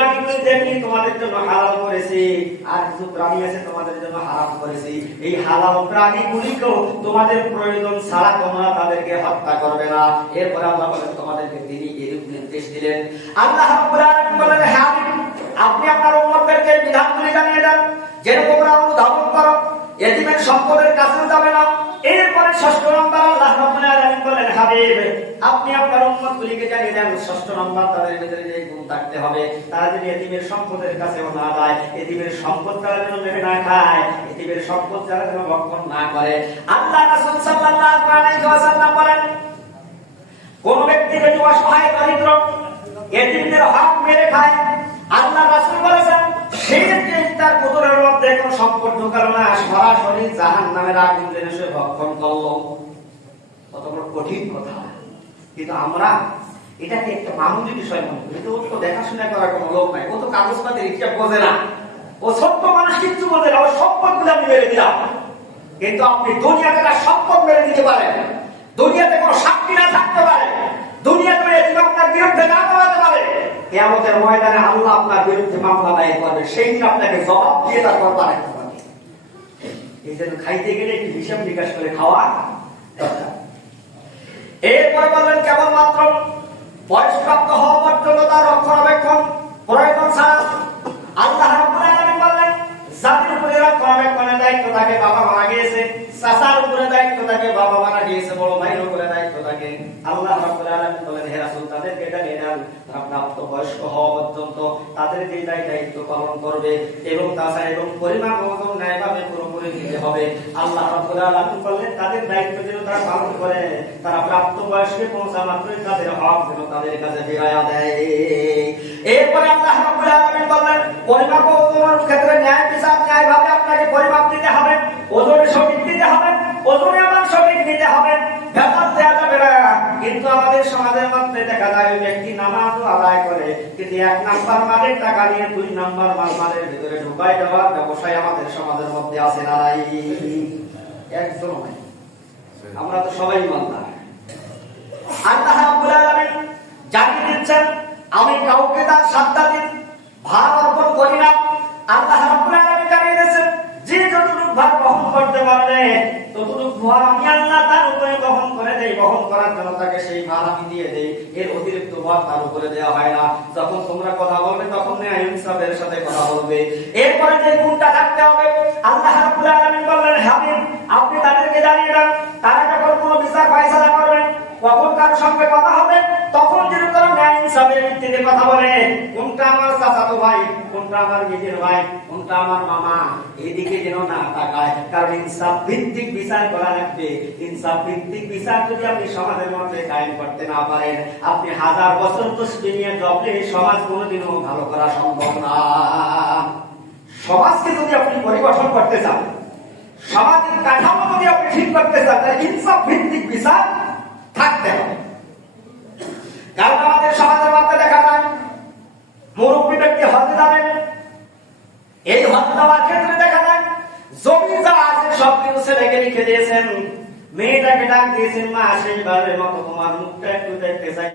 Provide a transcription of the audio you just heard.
প্রাণীগুলো যেমনি তোমাদের জন্য হালাল করেছি, আর কিছু প্রাণী আছে তোমাদের জন্য হারাম করেছি। এই হালাল প্রাণীগুলিকেও তোমাদের প্রয়োজন ছাড়া তোমরা তাদেরকে হত্যা করবে না। এরপর আল্লাহ বলেন তোমাদেরকে তিনি এরূপ নির্দেশ দিলেন। আল্লাহ রাব্বুল আলামিন বলেন, হে হাবিব, আপনি আপনার উম্মতদেরকে বিধানগুলি জানিয়ে দেন, যেরকম তোমরা অনুধাবন করো, এতিমের সম্পদের কাছেও যাবে না। এরপরে ষষ্ঠ নম্বর আল্লাহ রাব্বুল আলামিন বলেন, হাবিব, আপনি আপনার উম্মতগুলিকে জানিয়ে দেন, ষষ্ঠ নম্বর তাদের ভিতরে যে গুণ থাকতে হবে, তারা যদি এতিমের সম্পদের কাছেও না যায়, এতিমের সম্পদ তারা যেন মেরে না খায়, এতিমের সম্পদ যারা যেন ভক্ষণ না করে। আল্লাহ রাসূল সাল্লাল্লাহু আলাইহি ওয়াসাল্লাম বলেন, কোন ব্যক্তি যদি অসহায় দরিদ্র এতিমদের হক মেরে খায়, আল্লাহ রাসূল বলেছেন সেই ব্যক্তি তার বুদরের মধ্যে কোনো সম্পদ ঢোকালো না, সরাসরি জাহান্নামের আগুন জেনে সে ভক্ষণ করলো। কত বড় কঠিন কথা। কিন্তু আমরা এটাকে একটা মামুলি বিষয় মনে করি। ও তো দেখাশোনা করার কোনো লোক নাই, ও তো কাগজপাতির হিসাব বোঝে না, ও ছোট্ট মানুষ কিচ্ছু বোঝে না, ও সম্পদগুলো আমি মেরে দিলাম। কিন্তু আপনি দুনিয়াতে একটা সম্পদ মেরে দিতে পারেন, দুনিয়াতে কোনো সাক্ষী না থাকতে পারে, দুনিয়াতে এটি আপনার বিরুদ্ধে না বলাতে পারে, কিয়ামতের ময়দানে আল্লাহ আপনার বিরুদ্ধে মামলা দায়ের করবে, সেই দিন আপনাকে জবাব দিয়ে তারপর পাঠাতে হবে। এই জন্য খাইতে গেলে একটু হিসাব নিকাশ করে খাওয়া দরকার। এরপরে বললেন কেবলমাত্র বয়সপ্রাপ্ত হওয়া পর্যন্ত তার রক্ষণাবেক্ষণ প্রয়োজন ছাড়া। আল্লাহ রাব্বুল আলামিন বললেন, যাদের উপরে রক্ষণাবেক্ষণের দায়িত্ব থাকে, বাবা মারা গিয়েছে, চাচার উপরে দায়িত্ব থাকে, বাবা মারা গিয়েছে, বড় ভাইয়ের উপরে দায়িত্ব থাকে, আল্লাহ রাব্বুল আলামিন বলেন, হে রাসূল, তাদেরকে এটা নিয়ে নেন, তারা প্রাপ্তবয়স্ক হওয়া পর্যন্ত তাদের যে দায়িত্ব পালন করবে, এবং তাছাড়া এবং পরিমাণ ওজন ন্যায়ভাবে পুরোপুরি দিতে হবে। আল্লাহ রাব্বুল আলামিন বললেন, তাদের দায়িত্ব যেন তারা পালন করে, তারা প্রাপ্তবয়স্কে পৌঁছা মাত্রই তাদের হক যেন তাদের কাছে ফিরাইয়া দেয়। এরপরে আল্লাহ রাব্বুল আলামিন বললেন, পরিমাপ ওজনের ক্ষেত্রে ন্যায় বিচার ন্যায়ভাবে আপনাকে পরিমাপ দিতে হবে, ওজন সঠিক দিতে হবে, ওজনে আবার সঠিক নিতে হবে, ভেজাল দেওয়া যাবে না। কিন্তু আমাদের সমাজের মধ্যে দেখা যায় ব্যক্তি নামাজও আদায় করে, কিন্তু এক নাম্বার মালের টাকা নিয়ে দুই নাম্বার মালের ভিতরে ঢুকাই দেওয়ার ব্যবসায় আমাদের সমাজের মধ্যে আছে না নাই? একদম নাই। আমরা তো সবাই মানলাম। আল্লাহ রাব্বুল আলামিন জানিয়ে দিচ্ছেন, আমি কাউকে তার সাতটা দিন ভার অর্পণ করি না। আল্লাহ রাব্বুল আলামিন জানিয়ে দিচ্ছেন, যে যতটুকু ভার বহন করতে পারবে ততটুকু ভার আমি আল্লাহ তার উপরে বহন করে দেই, বহন করার জন্য তাকে সেই ভার আমি দিয়ে দেই, এর অতিরিক্ত ভার তার উপরে দেওয়া হয় না। যখন তোমরা কথা বলবে তখন ন্যায় ইনসাফের সাথে কথা বলবে। এরপরে যে গুণটা থাকতে হবে, আল্লাহ রাব্বুল আলামিন বললেন, হাবিব, আপনি তাদেরকে জানিয়ে দেন, তারা যখন কোনো বিচার ফয়সালা করবেন, কখন কার সঙ্গে কথা হবে, তখন যেন তারা ন্যায় ইনসাফের ভিত্তিতে কথা বলে, কোনটা আমার চাচাতো ভাই, কোনটা আমার নিজের ভাই, কোনটা আমার মামা, এদিকে যেন না তাকায়। কারণ ইনসাফ ভিত্তিক বিচার করা লাগবে। ইনসাফ ভিত্তিক বিচার যদি আপনি সমাজের মধ্যে কায়েম করতে না পারেন, আপনি হাজার বছর তসবিহ নিয়ে জপলে সমাজ কোনোদিনও ভালো করা সম্ভব না। সমাজকে যদি আপনি পরিবর্তন করতে চান, সমাজের কাঠামো যদি আপনি ঠিক করতে চান, তাহলে ইনসাফ ভিত্তিক বিচার থাকতে হবে। কারণ আমাদের সমাজের মধ্যে দেখা যায় মুরব্বী ব্যক্তি হজে যাবেন, এই হজ যাওয়ার ক্ষেত্রে দেখা যায় জমি যা আছে সব কিছু ছেলেকে লিখে দিয়েছেন, মেয়েটাকে ডাক দিয়েছেন, মা শেষবারের মতো তোমার মুখটা একটু দেখতে চাই।